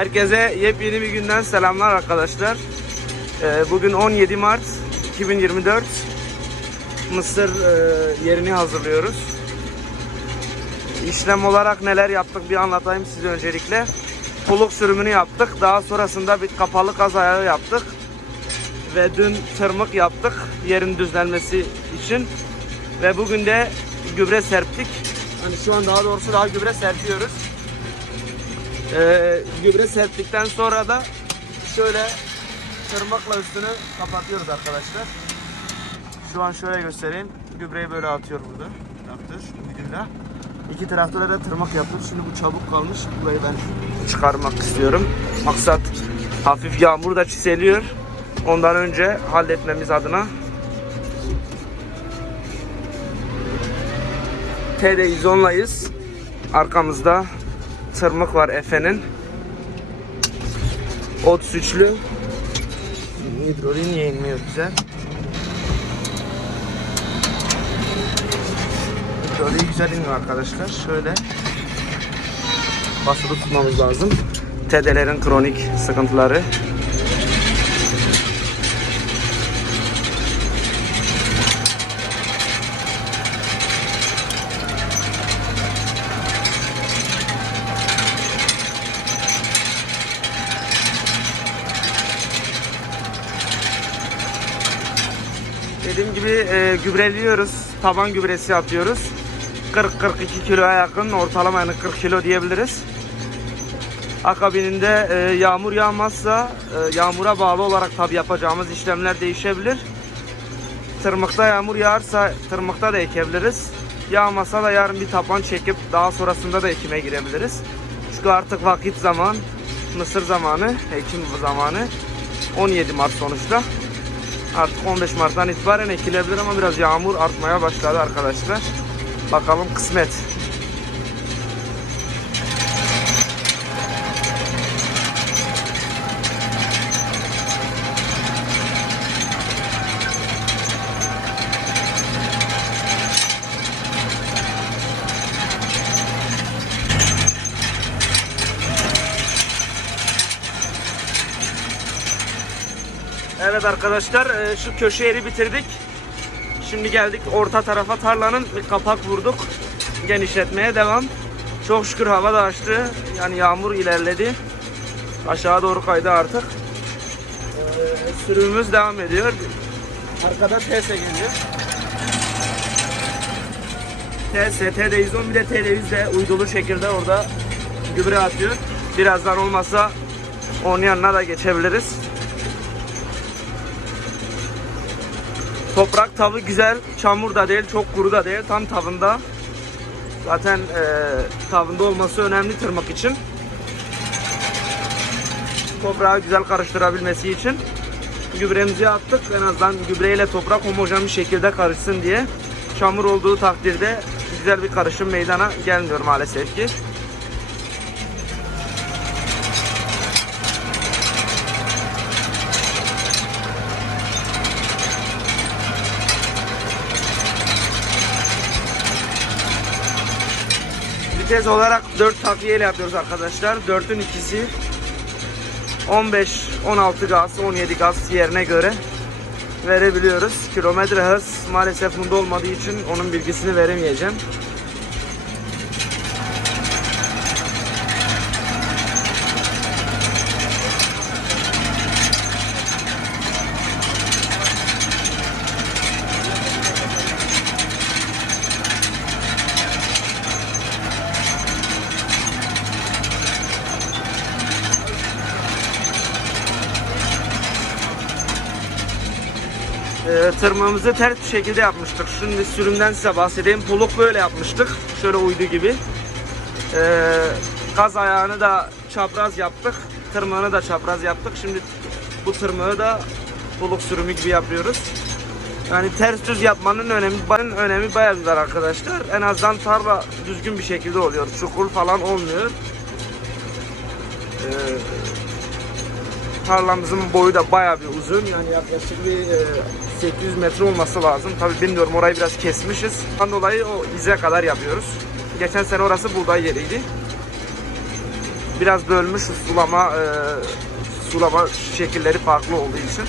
Herkese yepyeni bir günden selamlar arkadaşlar. Ee, Bugün 17 Mart 2024. Mısır e, yerini hazırlıyoruz. İşlem olarak neler yaptık bir anlatayım size öncelikle. Puluk sürümünü yaptık. Daha sonrasında bir kapalı kaz ayağı yaptık. Ve dün tırmık yaptık yerin düzlenmesi için. Ve bugün de gübre serptik. Hani şu an daha doğrusu daha gübre serpiyoruz. Ee, gübre serptikten sonra da şöyle tırmıkla üstünü kapatıyoruz arkadaşlar. Şu an şöyle göstereyim. Gübreyi böyle atıyor burada. Traktör ucuyla. İki traktöre de tırmık yapıyor. Şimdi bu çabuk kalmış. Burayı ben çıkarmak istiyorum. Maksat hafif yağmur da çiseliyor. Ondan önce halletmemiz adına TD110'layız. Arkamızda tırmık var Efe'nin. 33'lü. Hidroliği niye inmiyor güzel. Hidroliği güzel inmiyor arkadaşlar. Şöyle basılı tutmamız lazım. TD'lerin kronik sıkıntıları. Dediğim gibi e, gübreliyoruz. Taban gübresi atıyoruz. 40-42 kiloya yakın ortalama yani 40 kilo diyebiliriz. Akabininde e, yağmur yağmazsa e, yağmura bağlı olarak tabi yapacağımız işlemler değişebilir. Tırmıkta yağmur yağarsa tırmıkta da ekebiliriz. Yağmasa da yarın bir taban çekip daha sonrasında da ekime girebiliriz. Çünkü artık vakit zaman, mısır zamanı, ekim zamanı 17 Mart sonuçta. Artık 15 Mart'tan itibaren ekilebilir ama biraz yağmur artmaya başladı arkadaşlar. Bakalım kısmet. Evet arkadaşlar e, şu köşe yeri bitirdik. Şimdi geldik orta tarafa tarlanın bir kapak vurduk. Genişletmeye devam. Çok şükür hava da açtı. Yani yağmur ilerledi. Aşağı doğru kaydı artık. Ee, sürümümüz devam ediyor. Arkada TS geliyor. TS, TD110 bir de TD100 de uydulu şekilde orada gübre atıyor. Birazdan olmazsa onun yanına da geçebiliriz. Toprak tavı güzel, çamur da değil, çok kuru da değil, tam tavında. Zaten e, tavında olması önemli tırmak için. Toprağı güzel karıştırabilmesi için. Gübremizi attık. En azından gübreyle toprak homojen bir şekilde karışsın diye. Çamur olduğu takdirde güzel bir karışım meydana gelmiyor maalesef ki. Vites olarak 4 takviyeyle yapıyoruz arkadaşlar. 4'ün ikisi 15, 16 gaz, 17 gaz yerine göre verebiliyoruz. Kilometre hız maalesef bunda olmadığı için onun bilgisini veremeyeceğim. Ee, tırmığımızı ters bir şekilde yapmıştık. Şimdi sürümden size bahsedeyim. Puluk böyle yapmıştık. Şöyle uydu gibi. Ee, gaz ayağını da çapraz yaptık. Tırmığını da çapraz yaptık. Şimdi bu tırmığı da puluk sürümü gibi yapıyoruz. Yani ters düz yapmanın önemi, önemi bayağı var arkadaşlar. En azından tarla düzgün bir şekilde oluyor. Çukur falan olmuyor. Ee, tarlamızın boyu da bayağı bir uzun. Yani yaklaşık bir e, 800 metre olması lazım. Tabi bilmiyorum orayı biraz kesmişiz. Ondan dolayı o ize kadar yapıyoruz. Geçen sene orası buğday yeriydi. biraz bölmüş sulama e, sulama şekilleri farklı olduğu için.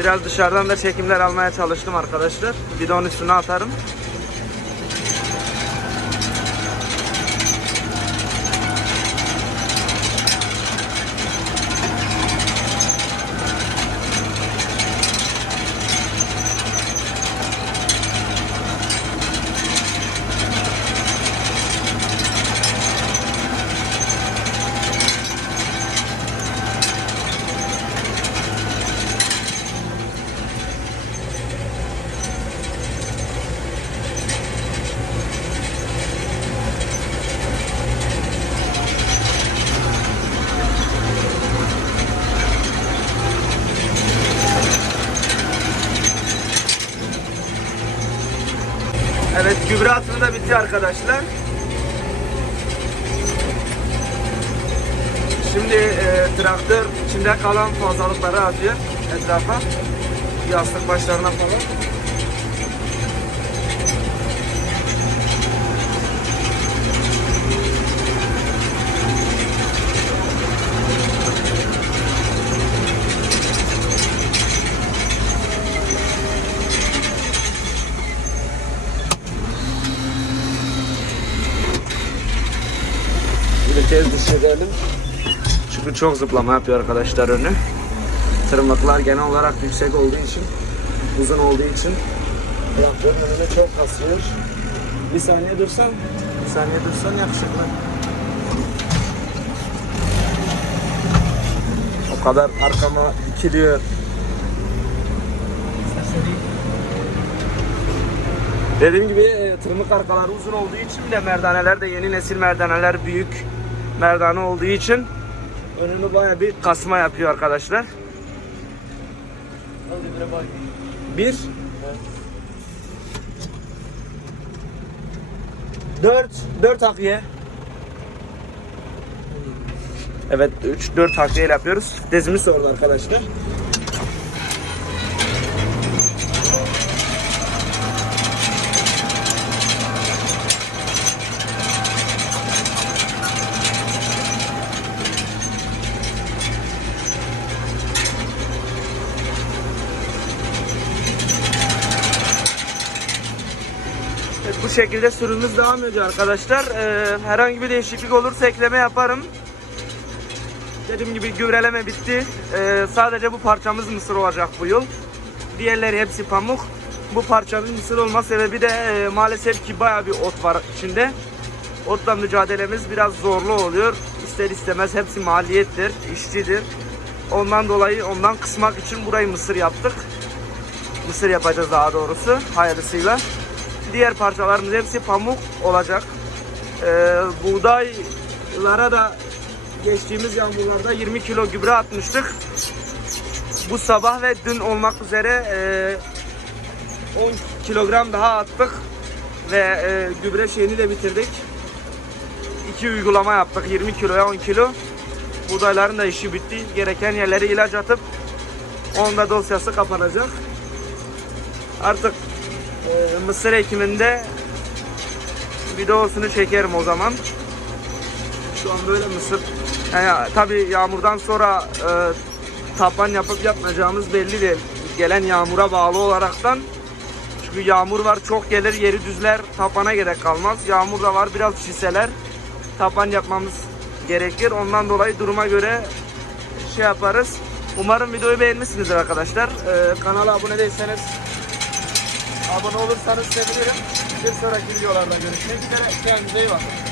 Biraz dışarıdan da çekimler almaya çalıştım arkadaşlar. Bidon üstüne atarım. Evet gübre atımı da bitti arkadaşlar. Şimdi e, traktör içinde kalan fazlalıkları atıyor etrafa. Yastık başlarına falan. Bir kez düşürelim. Çünkü çok zıplama yapıyor arkadaşlar önü. Tırmıklar genel olarak yüksek olduğu için, uzun olduğu için traktörün önüne çok kasıyor. Bir saniye dursan, bir saniye dursan yakışıklı. O kadar arkama dikiliyor. Dediğim gibi e, tırmık arkaları uzun olduğu için de merdaneler de yeni nesil merdaneler büyük merdane olduğu için önünü baya bir kasma yapıyor arkadaşlar. Bir. Dört. Dört takviye. Evet üç dört takviye yapıyoruz. Dezimiz sordu arkadaşlar. Şekilde sürümümüz devam ediyor arkadaşlar. Ee, herhangi bir değişiklik olursa ekleme yaparım. Dediğim gibi gübreleme bitti. Ee, sadece bu parçamız mısır olacak bu yıl. Diğerleri hepsi pamuk. Bu parçanın mısır olma sebebi de e, maalesef ki baya bir ot var içinde. Otla mücadelemiz biraz zorlu oluyor. İster istemez hepsi maliyettir, işçidir. Ondan dolayı ondan kısmak için burayı mısır yaptık. Mısır yapacağız daha doğrusu hayırlısıyla. Diğer parçalarımız hepsi pamuk olacak. Ee, buğdaylara da geçtiğimiz yağmurlarda 20 kilo gübre atmıştık. Bu sabah ve dün olmak üzere 10 kilogram daha attık ve e, gübre şeyini de bitirdik. İki uygulama yaptık 20 kiloya 10 kilo. Buğdayların da işi bitti. Gereken yerlere ilaç atıp onun da dosyası kapanacak. Artık e, mısır ekiminde videosunu çekerim o zaman. Şu an böyle mısır. Yani tabi yağmurdan sonra e, tapan yapıp yapmayacağımız belli değil. Gelen yağmura bağlı olaraktan. Çünkü yağmur var çok gelir yeri düzler tapana gerek kalmaz. Yağmur da var biraz çiseler. Tapan yapmamız gerekir. Ondan dolayı duruma göre şey yaparız. Umarım videoyu beğenmişsinizdir arkadaşlar. E, kanala abone değilseniz abone olursanız sevinirim. Bir sonraki videolarda görüşmek üzere. Kendinize iyi bakın.